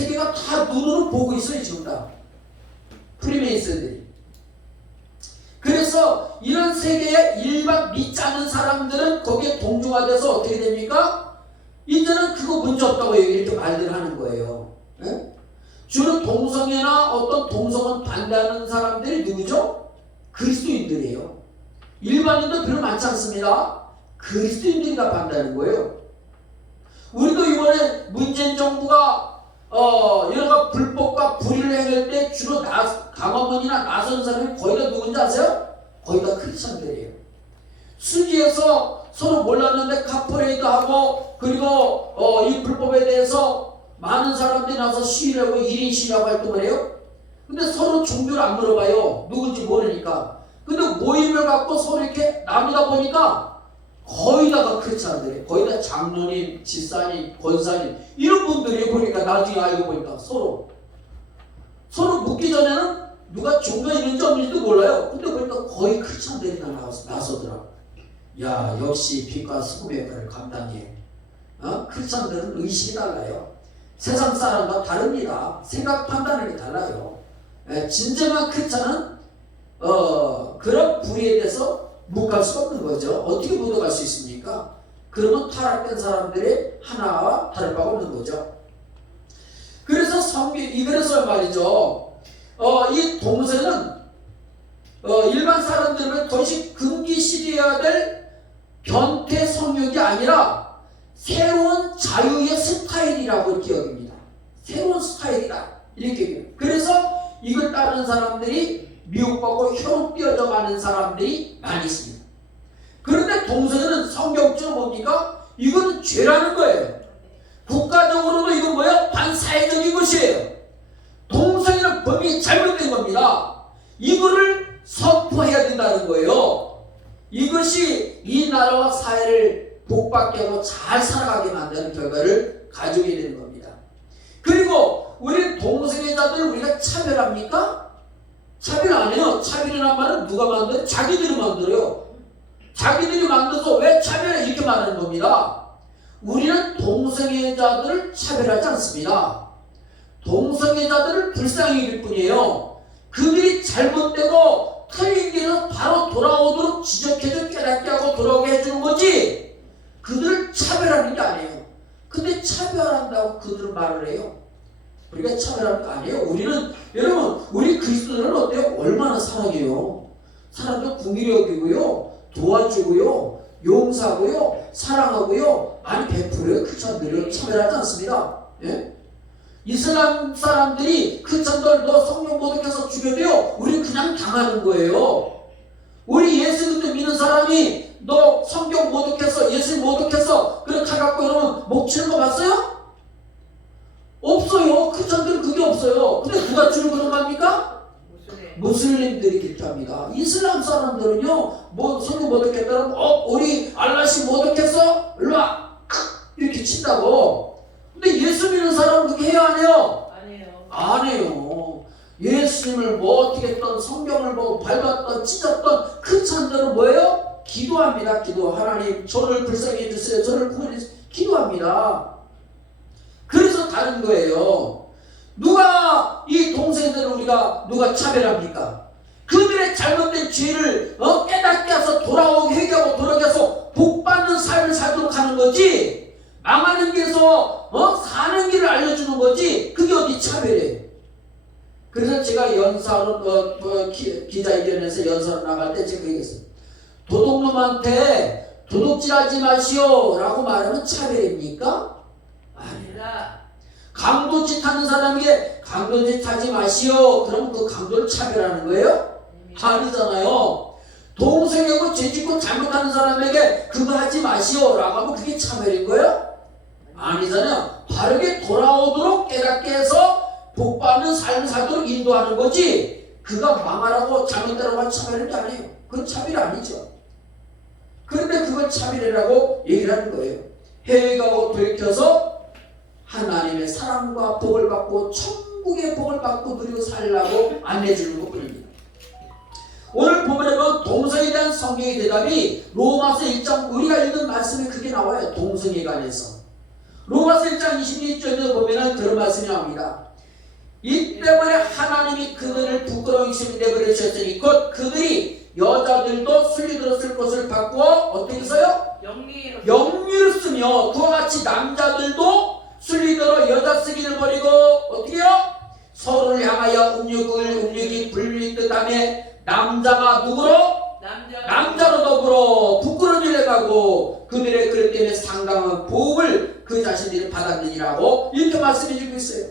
세계가 다 눈으로 보고 있어요. 지금 다 프리메이슨들이. 그래서 이런 세계에 일반 믿지 않는 사람들은 거기에 동조화돼서 어떻게 됩니까? 이제는 그거 문제 없다고 이렇게 말들 하는 거예요. 네? 주로 동성애나 어떤 동성은 반대하는 사람들이 누구죠? 그리스도인들이에요. 일반인도 별로 많지 않습니다. 그리스도인들이 다 반대하는 거예요. 우리도 이번에 문재인 정부가 여러 불법과 불의를 행할 때 주로 강화문이나 나선 사람이 거의 다 누군지 아세요? 거의 다 크리스천들이에요. 수지에서 서로 몰랐는데 카퍼레이드하고 그리고 이 불법에 대해서 많은 사람들이 나서 시위를 하고 1인 시위하고 활동을 해요. 근데 서로 종교를 안 물어봐요. 누군지 모르니까. 근데 모임을 갖고 서로 이렇게 나누다 보니까 거의 다가 크리스찬들이에요. 거의 다 장로님, 집사님, 권사님 이런 분들이 보니까 나중에 알고 보니까 서로 묻기 전에는 누가 종교가 있는지 없는지도 몰라요. 근데 보니까 거의 크리스찬들이 다 나서더라고. 야, 역시 빛과 소금의 역할을 감당해. 크리스찬들은 의식이 달라요. 세상 사람과 다릅니다. 생각 판단력이 달라요. 진정한 크리스찬은 그런 불의에 대해서 묵갈 수가 없는 거죠. 어떻게 묻어갈 수 있습니까? 그러면 타락된 사람들이 하나와 다를 바가 없는 거죠. 그래서 그래서 말이죠. 이 동성애는 일반 사람들은 더 이상 금기시해야 될 변태 성욕이 아니라 새로운 자유의 스타일이라고 이렇게 여깁니다. 새로운 스타일이다 이렇게 여깁니다. 그래서 이걸 따르는 사람들이 미혹받고 혀로 뛰어져 가는 사람들이 많이 있습니다. 그런데 동성애는 성경적으로 뭡니까? 이거는 죄라는 거예요. 국가적으로도 이건 뭐예요? 반사회적인 것이에요. 동성애는 범이 잘못된 겁니다. 이거를 선포해야 된다는 거예요. 이것이 이 나라와 사회를 복받게 하고 잘 살아가게 만드는 결과를 가져오게 되는 겁니다. 그리고 우리 동성애자들 우리가 차별합니까? 차별 안 해요. 차별이란 말은 누가 만들어요? 자기들이 만들어요. 자기들이 만들어서 왜 차별해? 이렇게 말하는 겁니다. 우리는 동성애자들을 차별하지 않습니다. 동성애자들을 불쌍히 여길 뿐이에요. 그들이 잘못되고 틀린 길로 바로 돌아오도록 지적해줘 깨닫게 하고 돌아오게 해주는 거지 그들을 차별하는 게 아니에요. 근데 차별한다고 그들은 말을 해요. 우리가 차별하는 거 아니에요. 우리는 여러분 우리 그리스도들은 어때요? 얼마나 사랑해요. 사람들 궁일이 여기고요. 도와주고요. 용서하고요. 사랑하고요. 많이 베풀어요. 크리스천들은 차별하지 않습니다. 예? 이슬람 사람들이 크리스천들 너 성령 모독해서 죽여도요. 우리 그냥 당하는 거예요. 우리 예수 그리스도 믿는 사람이 너 성경 모독해서 예수 모독해서 그렇게 해갖고 여러분 목 치는 거 봤어요? 없어요. 크리스천들은 그게 없어요. 근데 누가 주는 그런 겁니까? 무슬림들이 기도합니다. 이슬람 사람들은요, 뭐 성경 모독했다면 우리 알라씨 모독했어? 일로와 이렇게 친다고. 근데 예수 믿는 사람은 그렇게 해야 안 해요? 안 해요. 예수님을 뭐 어떻게 했던 성경을 뭐 밟았던 찢었던 크리스천들은 뭐예요? 기도합니다. 기도. 하나님 저를 불쌍히 해주세요. 저를 구원해 주세요. 기도합니다. 그래서 다른 거예요. 누가 이 동생들을 우리가 누가 차별합니까? 그들의 잘못된 죄를 깨닫게 해서 돌아오게 회개하고 돌아오게 해서 복받는 삶을 살도록 하는 거지 망하는 길에서 사는 길을 알려주는 거지 그게 어디 차별이에요. 그래서 제가 연사로 기자회견에서 연사로 나갈 때 제가 얘기했어요. 도둑놈한테 도둑질하지 마시오 라고 말하면 차별입니까? 아니라 강도짓 하는 사람에게 강도짓 하지 마시오 그럼 그 강도를 차별하는 거예요? 아니잖아요. 동성애고 죄짓고 잘못하는 사람에게 그거 하지 마시오 라고 하면 그게 차별인 거예요? 아니잖아요. 바르게 돌아오도록 깨닫게 해서 복받는 삶을 살도록 인도하는 거지 그가 망하라고 잘못되라고 하는 차별인 게 아니에요. 그건 차별이 아니죠. 그런데 그걸 차별이라고 얘기를 하는 거예요. 해외 가고 돌이켜서 하나님의 사랑과 복을 받고 천국의 복을 받고 누리고 살라고 안내해주는 것뿐입니다. 오늘 본문에 보면 동성애에 대한 성경의 대답이 로마서 1장 우리가 읽은 말씀에 그게 나와요. 동성애에 관해서 로마서 1장 26절에 보면은 그런 말씀이 나옵니다. 이 때문에 하나님이 그들을 부끄러운 시험에 내버려 주셨으니 곧 그들이 여자들도 순리대로 쓸 것을 바꾸어 어떻게 써요? 영리로 쓰며 그와 같이 남자들도 순리대로 여자 쓰기를 버리고 어떻게 해요? 서로를 향하여 음욕이 불릴 듯하며 남자가 누구로? 남자로 더불어 부끄러운 일에 가고 그들의 그릇 때문에 상당한 보응을 그 자신들이 받았느니라고 이렇게 말씀해 주고 있어요.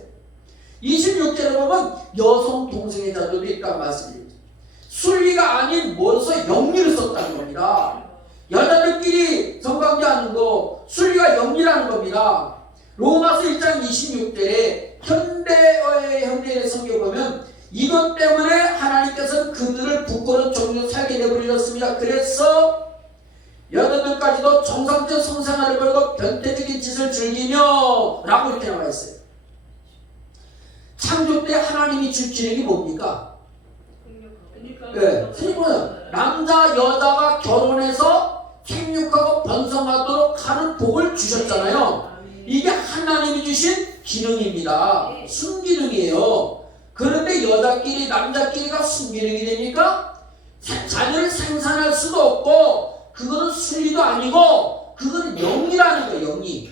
26절에 보면 여성 동성애자들도 있다고 말씀드립니다. 순리가 아닌 뭐로서 영리를 썼다는 겁니다. 여자들끼리 성관계하는 거 순리가 영리라는 겁니다. 로마서 1장 26절에 현대의 성경 보면 이것 때문에 하나님께서는 그들을 부끄러운 종류로 살게 내버리셨습니다. 그래서 여자들까지도 정상적 성생활을 벌고 변태적인 짓을 즐기며 라고 이렇게 나와 있어요. 창조 때 하나님이 준 기능이 뭡니까? 네, 남자 여자가 결혼해서 생육하고 번성하도록 하는 복을 주셨잖아요. 이게 하나님이 주신 기능입니다. 순기능이에요. 그런데 여자끼리 남자끼리가 순기능이 됩니까? 자녀를 생산할 수도 없고 그거는 순리도 아니고 그거는 영이라는 거예요. 영이.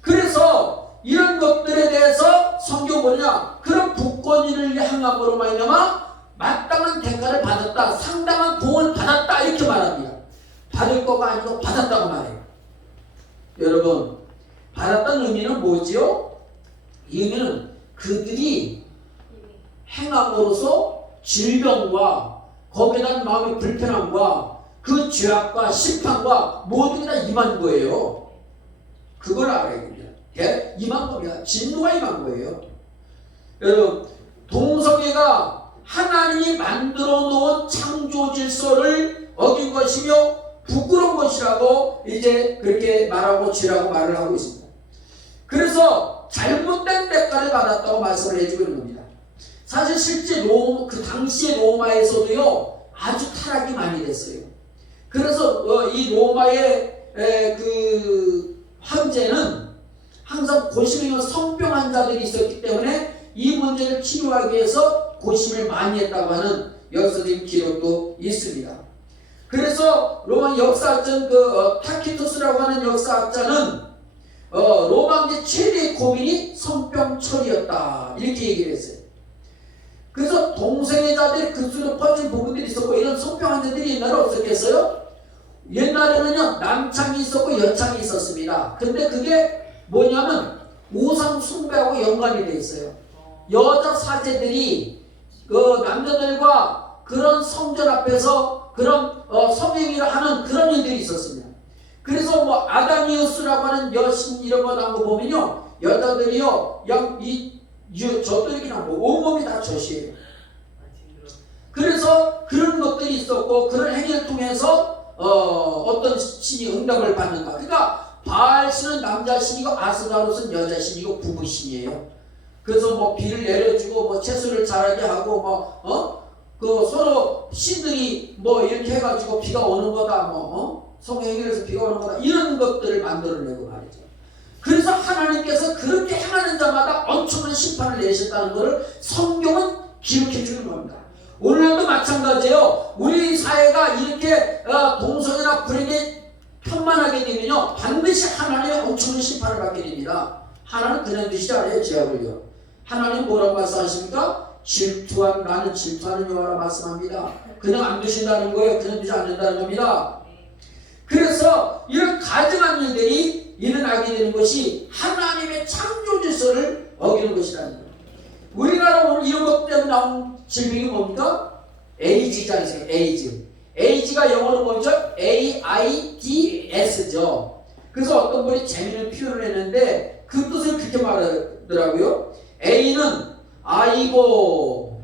그래서 이런 것들에 대해서 성경 뭐냐? 그런 부권위를 향함으로 말미암아 마땅한 대가를 받았다. 상당한 공을 받았다. 이렇게 말합니다. 받을 거가 아니고 받았다고 말해요. 여러분 받았다는 의미는 뭐지요? 이 의미는 그들이 행함으로써 질병과 거기에 대한 마음의 불편함과 그 죄악과 심판과 모든 게 다 임한 거예요. 그걸 알아야 됩니다. 임한 겁니다. 진노가 임한 거예요. 여러분 동성애가 하나님이 만들어 놓은 창조 질서를 어긴 것이며 부끄러운 것이라고 이제 그렇게 말하고 지라고 말을 하고 있습니다. 그래서 잘못된 대가를 받았다고 말씀을 해주고 있는 겁니다. 사실 실제 그 당시의 로마에서도요 아주 타락이 많이 됐어요. 그래서 이 로마의 그 황제는 항상 고심에 성병 환자들이 있었기 때문에 이 문제를 치료하기 위해서 고심을 많이 했다고 하는 역사적인 기록도 있습니다. 그래서 로마 역사학자 타키토스라고 하는 역사학자는 로마 황제 최대의 고민이 성병 처리였다 이렇게 얘기를 했어요. 그래서 동성애자들이 극수로 퍼진 부분들이 있었고 이런 성병 환자들이 옛날에 없었겠어요? 옛날에는요 남창이 있었고 여창이 있었습니다. 근데 그게 뭐냐면 우상 숭배하고 연관이 돼 있어요. 여자 사제들이 그 남자들과 그런 성전 앞에서 그런 성행위를 하는 그런 일들이 있었습니다. 그래서 뭐 아다니우스라고 하는 여신 이런 거 나온 거 보면요 여자들이요 저들이나 뭐 온몸이 다 젖이에요. 그래서 그런 것들이 있었고 그런 행위를 통해서 어떤 신이 응답을 받는가. 그러니까 바알신은 남자 신이고 아스가롯은 여자 신이고 부부 신이에요. 그래서 뭐 비를 내려주고 뭐 채소를 자라게 하고 그 서로 신들이 뭐 이렇게 해가지고 비가 오는 거다 성행위에서 비가 오는 거다 이런 것들을 만들어내고 말이죠. 그래서 하나님께서 그렇게 행하는 자마다 엄청난 심판을 내셨다는 것을 성경은 기록해 주는 겁니다. 오늘날도 마찬가지예요. 우리 사회가 이렇게 동성애나 불행에 편만하게 되면요 반드시 하나님의 엄청난 심판을 받게 됩니다. 하나님 그냥 두시지 않아요. 제약을요. 하나님 뭐라고 말씀하십니까? 나는 질투하는 여호와라 말씀합니다. 그냥 안 두신다는 거예요. 그냥 두지 않는다는 겁니다. 그래서 이런 가증한 일들이 일어나게 되는 것이 하나님의 창조 질서를 어기는 것이라는 거예요. 우리나라 오늘 이런 것 때문에 나온 질병이 뭡니까? 에이즈잖아요. 에이즈가 영어로 뭐죠? AIDS죠. 그래서 어떤 분이 재미있는 표현을 했는데 그 뜻을 그렇게 말하더라고요. A는 아이고,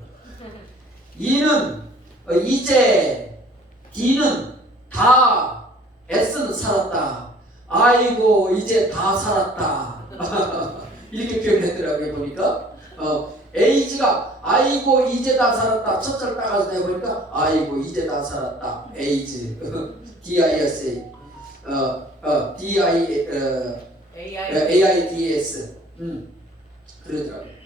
E는 이제, D는 다, S는 살았다. 아이고 이제 다 살았다. 이렇게 표현했더라고요. 보니까 에이즈가 아이고 이제 다 살았다. 첫 절 따가서 해보니까 아이고 이제 다 살았다. 에이즈 DISA AIDS. 그러더라고요.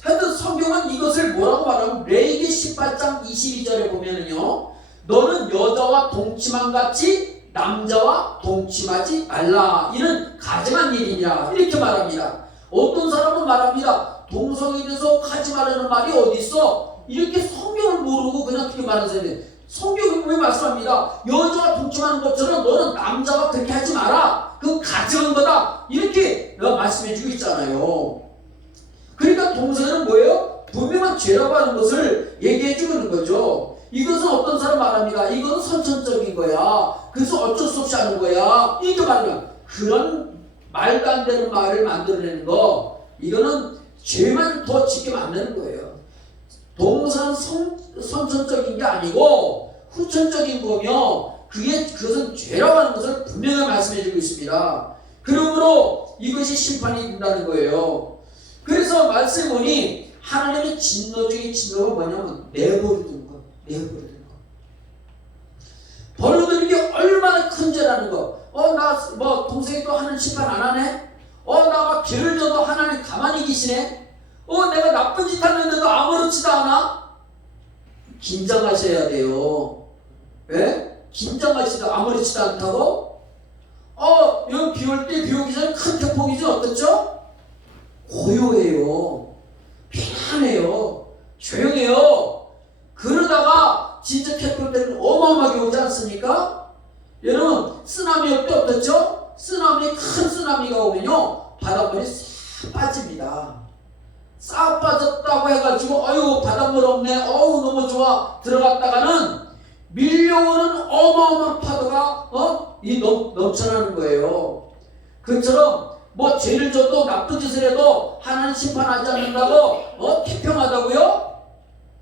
하여튼 성경은 이것을 뭐라고 말하면 레위기 18장 22절에 보면은요, 너는 여자와 동침한 같이 남자와 동침하지 말라. 이는 가증한 일이냐 이렇게 말합니다. 어떤 사람은 말합니다. 동성애에 대해서 하지 말라는 말이 어디 있어? 이렇게 성경을 모르고 그냥 그렇게 말하는 사람이 성경이 왜 말씀합니다. 여자와 동침하는 것처럼 너는 남자와 그렇게 하지 마라. 그 가증한 거다. 이렇게 말씀해 주고 있잖아요. 그러니까 동성애는 뭐예요? 분명한 죄라고 하는 것을 얘기해 주는 거죠. 이것은 어떤 사람 말합니다. 이것은 선천적인 거야. 그래서 어쩔 수 없이 하는 거야. 이렇게 말하면 그런 말도 안 되는 말을 만들어내는 거, 이거는 죄만 더 짓게 만드는 거예요. 동성은 선천적인 게 아니고 후천적인 거며 그것은 죄라고 하는 것을 분명히 말씀해 주고 있습니다. 그러므로 이것이 심판이 된다는 거예요. 그래서 말씀해 보니 하나님의 진노 중에 진노가 뭐냐면 내버려두는 거. 내버려두는 거. 버려두는 게 얼마나 큰 죄라는 거. 나 뭐 동생이 또 하나님 심판 안 하네? 나 막 죄를 져도 하나님 가만히 계시네? 내가 나쁜 짓 하는데도 아무렇지도 않아? 긴장하셔야 돼요. 왜? 긴장하시다 아무렇지도 않다고? 여기 비 올 때 비 오기 전에 큰 태풍이죠. 어떻죠? 고요해요. 편안해요. 조용해요. 그러다가 진짜 태풍 때는 어마어마하게 오지 않습니까? 여러분 쓰나미 올 때 어떻죠? 큰 쓰나미가 오면요 바닷물이 싹 빠집니다. 싹 빠졌다고 해가지고 아유 바닷물 없네, 너무 좋아 들어갔다가는 밀려오는 어마어마한 파도가 넘쳐나는 거예요. 그처럼 뭐 죄를 져도 나쁜 짓을 해도 하나님 심판하지 않는다고 태평하다고요?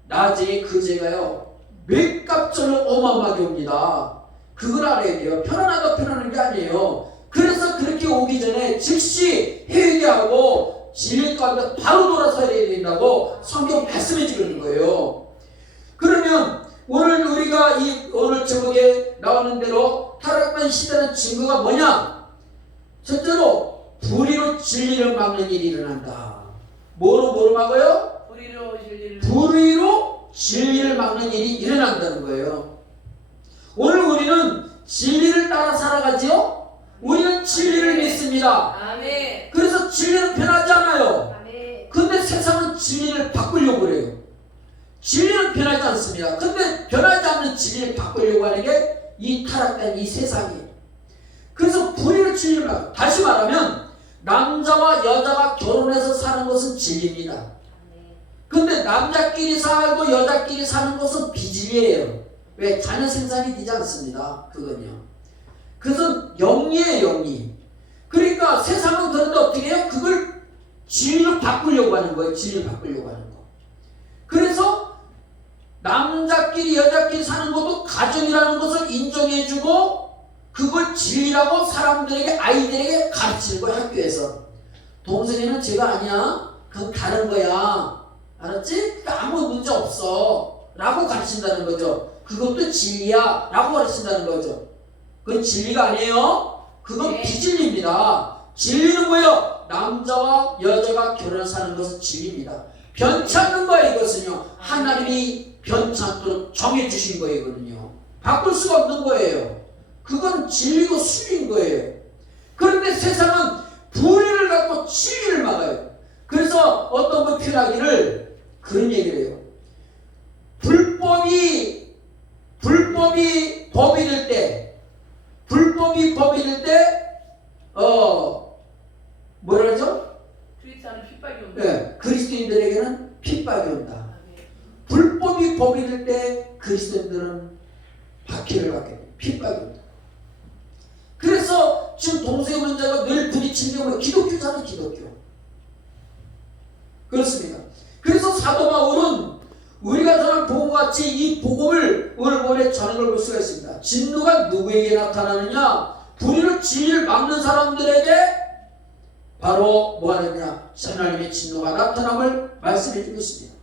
나중에 그 죄가요 몇 값절로 어마어마하게 옵니다. 그걸 알아야 돼요. 편안하다 편안한 게 아니에요. 그래서 그렇게 오기 전에 즉시 회개하고 진리 가운데 바로 돌아서야 된다고 성경 말씀해 주는 거예요. 그러면 오늘 우리가 오늘 제목에 나오는 대로 타락한 시대는 증거가 뭐냐? 첫째로 불의로 진리를 막는 일이 일어난다. 뭐로 막아요? 불의로 진리를 막는 일이 일어난다는 거예요. 오늘 우리는 진리를 따라 살아가지요? 우리는 진리를 믿습니다. 아멘. 그래서 진리는 변하지 않아요. 아멘. 근데 세상은 진리를 바꾸려고 그래요. 진리는 변하지 않습니다. 근데 변하지 않는 진리를 바꾸려고 하는 게 이 타락된 이 세상이에요. 그래서 불의로 진리를 막, 다시 말하면 남자와 여자가 결혼해서 사는 것은 진리입니다. 근데 남자끼리 살고 여자끼리 사는 것은 비진리예요. 왜? 자녀 생산이 되지 않습니다. 그건요. 그것은 영리예요, 영리. 그러니까 세상은 그런데 어떻게 해요? 그걸 진리로 바꾸려고 하는 거예요. 진리를 바꾸려고 하는 거. 그래서 남자끼리 여자끼리 사는 것도 가정이라는 것을 인정해주고 그걸 진리라고 사람들에게, 아이들에게 가르치는 거예요. 학교에서. 동생이는 죄가 아니야. 그건 다른 거야. 알았지? 그러니까 아무 문제 없어 라고 가르친다는 거죠. 그것도 진리야 라고 가르친다는 거죠. 그건 진리가 아니에요. 그건 비진리입니다. 진리는 뭐예요? 남자와 여자가 결혼해서 사는 것은 진리입니다. 변치 않는 거예요. 이것은요 하나님이 변치 않도록 정해주신 거예요. 이거는요 바꿀 수가 없는 거예요. 그건 진리고 순리인 거예요. 그런데 세상은 불의를 갖고 진리를 막아요. 그래서 어떤 분 표현하기를 그런 얘기를 해요. 불법이 법이 될 때, 뭐라 그러죠? 그리스도는 핍박이 온다. 네, 그리스도인들에게는 핍박이 온다. 불법이 법이 될 때 그리스도인들은 박해를 받게 돼. 핍박이 온다. 그래서 지금 동성애 문제가 늘 부딪히는 게 뭐예요? 기독교잖아요, 기독교. 그렇습니다. 그래서 사도 바울은 우리가 전한 복음같이 이 복음을 오늘 전하는 걸 볼 수가 있습니다. 진노가 누구에게 나타나느냐? 불의로 진리를 막는 사람들에게 바로 뭐 하느냐? 하나님의 진노가 나타남을 말씀해 주고 있습니다.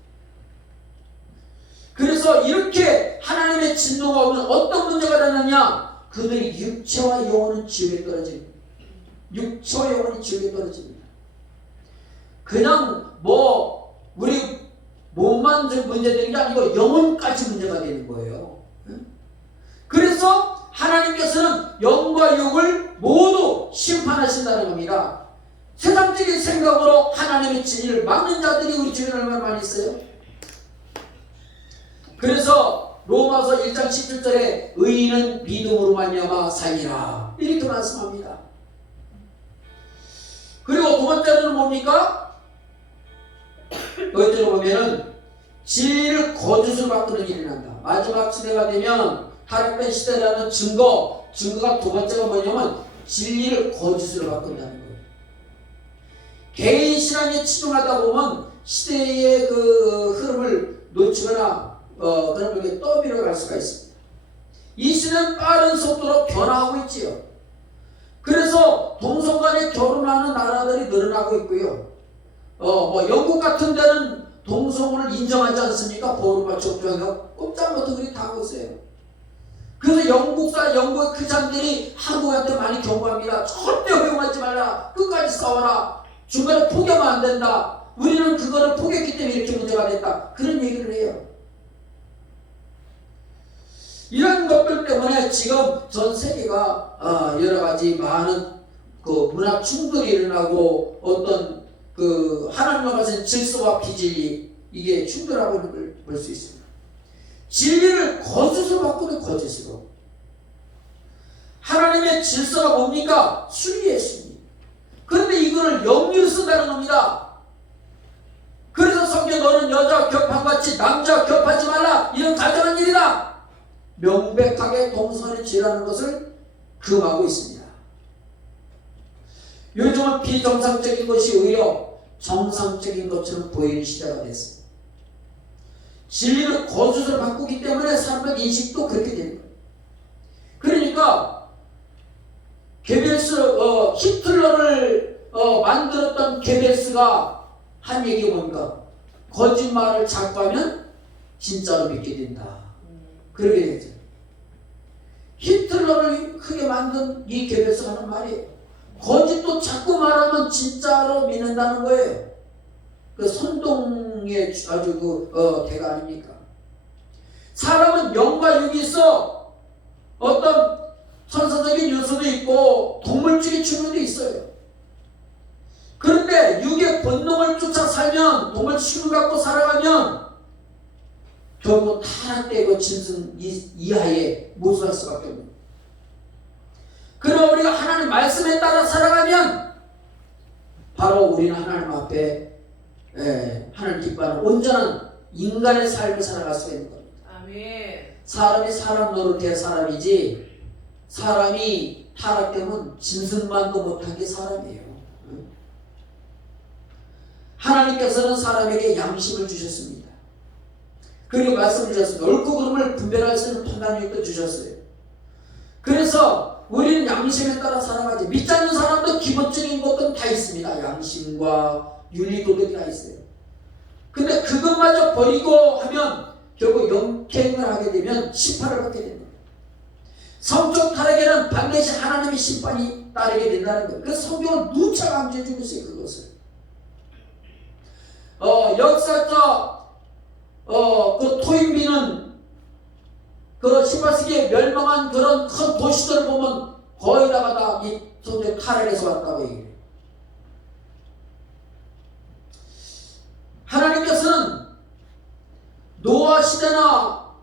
그래서 이렇게 하나님의 진노가 오면 어떤 문제가 되느냐? 그들의 육체와 영혼은 지옥에 떨어집니다. 육체와 영혼이 지옥에 떨어집니다. 그냥 뭐 우리 몸만 문제되는 게 아니고 영혼까지 문제가 되는 거예요. 그래서 하나님께서는 영과 육을 모두 심판하신다는 겁니다. 세상적인 생각으로 하나님의 진리를 막는 자들이 우리 주변에 얼마나 많이 있어요. 그래서 로마서 1장 17절에 의인은 믿음으로 말미암아 살리라 이렇게 말씀합니다. 그리고 두 번째는 뭡니까? 여기서 보면은 진리를 거짓으로 바꾸는 일이 난다. 마지막 시대가 되면 타락된 시대라는 증거가 두 번째가 뭐냐면 진리를 거짓으로 바꾼다는 거예요. 개인 신앙에 치중하다 보면 시대의 그 흐름을 놓치거나 그런 게 떠밀어 갈 수가 있습니다. 이 시대는 빠른 속도로 변화하고 있지요. 그래서 동성간에 결혼하는 나라들이 늘어나고 있고요. 영국 같은 데는 동성혼을 인정하지 않습니까? 보호받지 없죠. 꼼짝부터 그렇게 다 하고 있어요. 그래서 영국의 그 장들이 한국한테 많이 경고합니다. 절대 허용하지 말라. 끝까지 싸워라. 중간에 포기하면 안 된다. 우리는 그거를 포기했기 때문에 이렇게 문제가 됐다. 그런 얘기를 해요. 이런 것들 때문에 지금 전 세계가 여러 가지 많은 그 문화 충돌이 일어나고 어떤 그 하나님과 같은 질서와 비진리 이게 충돌하고 있는 걸 볼 수 있습니다. 진리를 거짓으로 바꾸는 거짓으로. 하나님의 질서가 뭡니까? 순리했습니다. 그런데 이거를 영리로 쓴다는 겁니다. 그래서 성경 너는 여자 겹함같이 남자 겹하지 말라 이런 가정한 일이다. 명백하게 동성애를 지라는 것을 금하고 있습니다. 요즘은 비정상적인 것이 오히려 정상적인 것처럼 보이는 시대가 됐습니다. 진리를 거짓으로 바꾸기 때문에 사람의 인식도 그렇게 되는 거예요. 그러니까 히틀러를 만들었던 게벨스가 한 얘기가 뭡니까? 거짓말을 자꾸 하면 진짜로 믿게 된다. 그렇게 되죠. 히틀러를 크게 만든 이 게벨스가 하는 말이에요. 거짓도 자꾸 말하면 진짜로 믿는다는 거예요. 그 선동의 아주 대가 아닙니까? 사람은 영과 육이 있어. 어떤 천사적인 요소도 있고 동물적인 측면도 있어요. 그런데 육의 본능을 쫓아 살면 동물 취급을 갖고 살아가면 결국 타락되고 짐승 이하에 모순할 수밖에 없는 거예요. 그러나 우리가 하나님 말씀에 따라 살아가면 바로 우리는 하나님 앞에 하나님 기뻐하는 온전한 인간의 삶을 살아갈 수가 있는 겁니다. 아멘. 사람이 사람 노릇해야 사람이지 사람이 타락되면 짐승만도 못한 게 사람이에요. 하나님께서는 사람에게 양심을 주셨습니다. 그리고 말씀을 주셨습니다. 옳고 그름을 분별할 수 있는 판단력도 주셨어요. 그래서 우리는 양심에 따라 살아가지. 믿지 않는 사람도 기본적인 것들은 다 있습니다. 양심과 윤리 도덕이 다 있어요. 근데 그것마저 버리고 하면 결국 영행을 하게 되면 심판을 받게 됩니다. 성적 타락에는 반드시 하나님의 심판이 따르게 된다는 거예요. 그래서 성경은 누차 강조해 주고 있어요. 그것을. 역사적 그 토인비는 그 18세기에 멸망한 그런 큰 도시들을 보면 거의 다가 이 성적 타락에서 왔다고 얘기해요. 하나님께서는 노아 시대나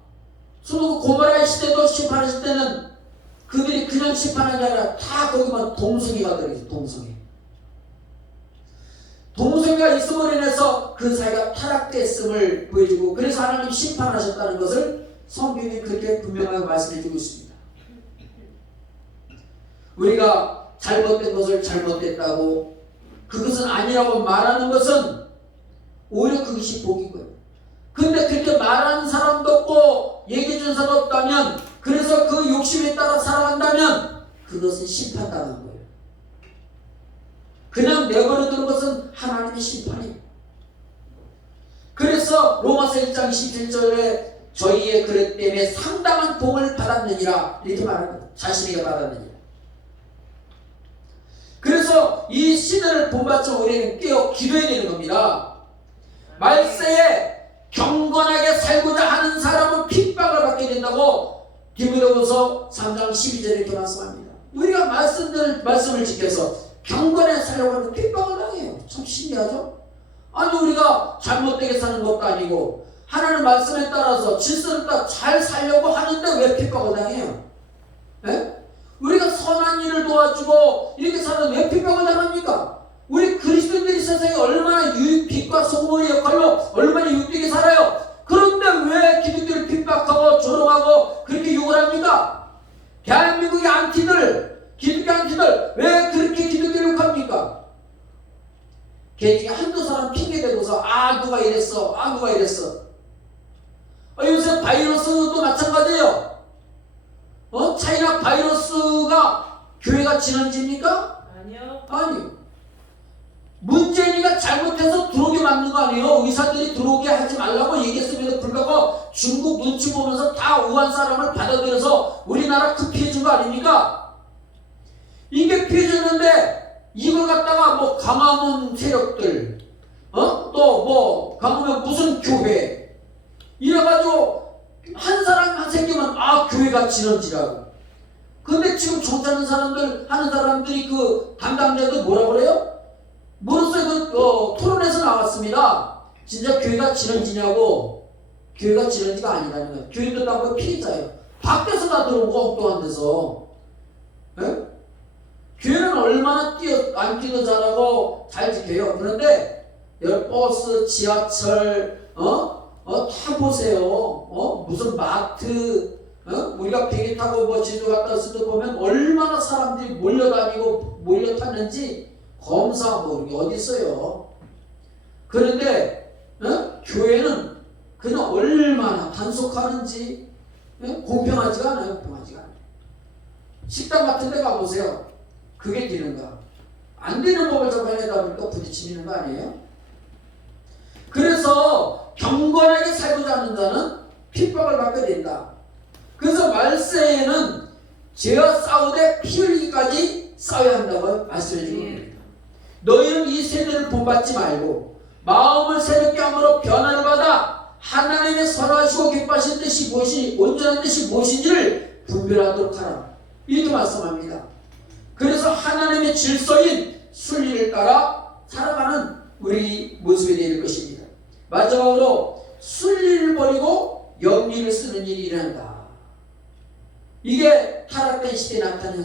소돔 고모라 시대도 심판하실 때는 그들이 그냥 심판한 게 아니라 다 거기만 동성애가 들어있어요. 동성애가 있음으로 인해서 그 사이가 타락됐음을 보여주고 그래서 하나님 심판하셨다는 것을 성경이 그렇게 분명하게 말씀해 주고 있습니다. 우리가 잘못된 것을 잘못됐다고 그것은 아니라고 말하는 것은 오히려 그것이 복인 거예요. 근데 그렇게 말하는 사람도 없고 얘기해 준 사람도 없다면 그래서 그 욕심에 따라 살아간다면 그것은 심판당한 거예요. 그냥 내버려 두는 것은 하나님의 심판이에요. 그래서 로마서 1장 17절에 저희의 그릇 때문에 상당한 복을 받았느니라 이렇게 말합니다. 자신에게 받았느니라. 그래서 이 시대를 본받쳐 우리는 깨어 기도해야 되는 겁니다. 말세에 경건하게 살고자 하는 사람은 핍박을 받게 된다고 디모데후서 3장 12절에 이렇게 말씀합니다. 우리가 말씀을 지켜서 경건하게 살려고 하면 핍박을 당해요. 참 신기하죠? 아니 우리가 잘못되게 사는 것도 아니고 하나님 말씀에 따라서 질서를 따라 잘 살려고 하는데 왜 핍박을 당해요? 에? 우리가 선한 일을 도와주고 이렇게 살면 왜 핍박을 당합니까? 우리 그리스도인들이 세상에 얼마나 빛과 소금의 역할로 얼마나 유익되게 살아요. 그런데 왜 기독교를 핍박하고 조롱하고 그렇게 욕을 합니까? 대한민국의 안티들, 기독교 안티들 왜 그렇게 기독교를 욕합니까? 걔 중에 한두 사람 핑계대고서 누가 이랬어, 누가 이랬어. 요새 바이러스도 마찬가지예요. 차이나 바이러스가 교회가 진원지입니까? 아니요. 아니요. 문재인이가 잘못해서 들어오게 만든 거 아니에요. 의사들이 들어오게 하지 말라고 얘기했음에도 불구하고 중국 눈치 보면서 다 우한 사람을 받아들여서 우리나라 그 피해 준 거 아닙니까? 이게 피해줬는데 이걸 갖다가 뭐 강화문 세력들 또 뭐 강화문 무슨 교회 이래가지고 한 사람 생기면 교회가 진원지라고. 근데 지금 정치하는 사람들 하는 사람들이 그 담당자들 뭐라 그래요? 물었어요. 토론에서 나왔습니다. 진짜 교회가 진원지냐고. 교회가 진원지가 아니라는 거예요. 교회도 다 피해자예요. 밖에서 다 들어온 거 엉뚱한 데서. 에? 교회는 얼마나 안 뛰도 잘하고 잘 지켜요. 그런데 버스, 지하철, 다 보세요. 무슨 마트, 우리가 비행기 타고 제주 갔다 왔을 때 보면 얼마나 사람들이 몰려다니고 몰려탔는지 검사 이게 어디 있어요. 그런데 교회는 그냥 얼마나 단속하는지 공평하지가 않아요. 공평하지가 않아요. 식당 같은 데 가보세요. 그게 되는가? 안 되는 법을 잡아내다 보니까 부딪히는 거 아니에요? 그래서 경건하게 살고자 하는 자는 핍박을 받게 된다. 그래서 말세에는 죄와 싸우되 피 흘리기까지 싸워야 한다고 말씀해 주고 있습니다. 너희는 이 세대를 본받지 말고 마음을 새롭게 함으로 변화를 받아 하나님의 선하시고 기뻐하신 뜻이 무엇이 온전한 뜻이 무엇인지를 분별하도록 하라. 이렇게 말씀합니다. 그래서 하나님의 질서인 순리를 따라 살아가는 우리 모습이 될 것입니다. 마지막으로 순리를 버리고 영리를 쓰는 일이 일어난다. 이게 타락된 시대에 나타나는